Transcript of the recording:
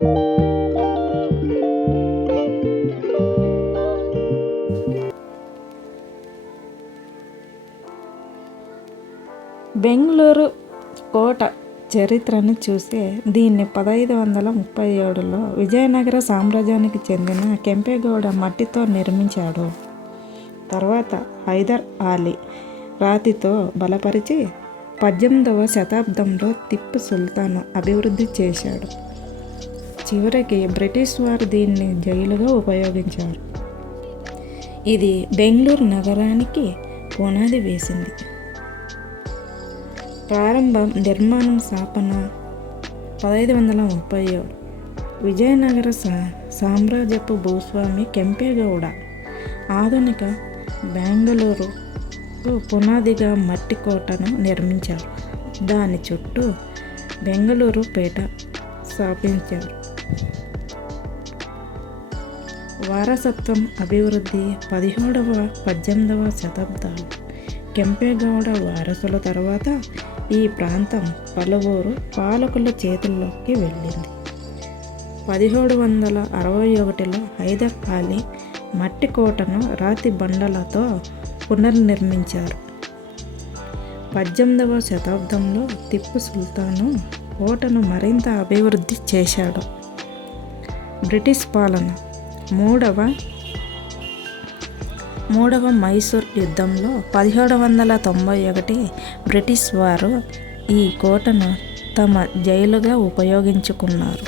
బెంగళూరు కోట చరిత్రను చూస్తే దీన్ని 1537లో విజయనగర సామ్రాజ్యానికి చెందిన కెంపెగౌడ మట్టితో నిర్మించాడు. తర్వాత హైదర్ అలీ రాతితో బలపరిచి 18వ శతాబ్దంలో టిప్పు సుల్తాన్ అభివృద్ధి చేశాడు. చివరికి బ్రిటిష్ వారు దీన్ని జైలుగా ఉపయోగించారు. ఇది బెంగళూరు నగరానికి పునాది వేసింది. ప్రారంభం నిర్మాణం స్థాపన 1537. విజయనగర సామ్రాజ్యపు భూస్వామి కెంపెగౌడ ఆధునిక బెంగళూరు పునాదిగా మట్టి కోటను నిర్మించారు. దాని చుట్టూ బెంగళూరు పేట స్థాపించారు. వారసత్వం అభివృద్ధి 17వ 18వ శతాబ్దాలు. కెంపెగౌడ వారసుల తర్వాత ఈ ప్రాంతం పలువురు పాలకుల చేతుల్లోకి వెళ్ళింది. 1761లో హైదర్ అలీ మట్టి కోటను రాతి బండలతో పునర్నిర్మించారు. 18వ శతాబ్దంలో టిప్పు సుల్తాను కోటను మరింత అభివృద్ధి చేశాడు. బ్రిటిష్ పాలన. మూడవ మైసూర్ యుద్ధంలో 1791 బ్రిటిష్ వారు ఈ కోటను తమ జైలుగా ఉపయోగించుకున్నారు.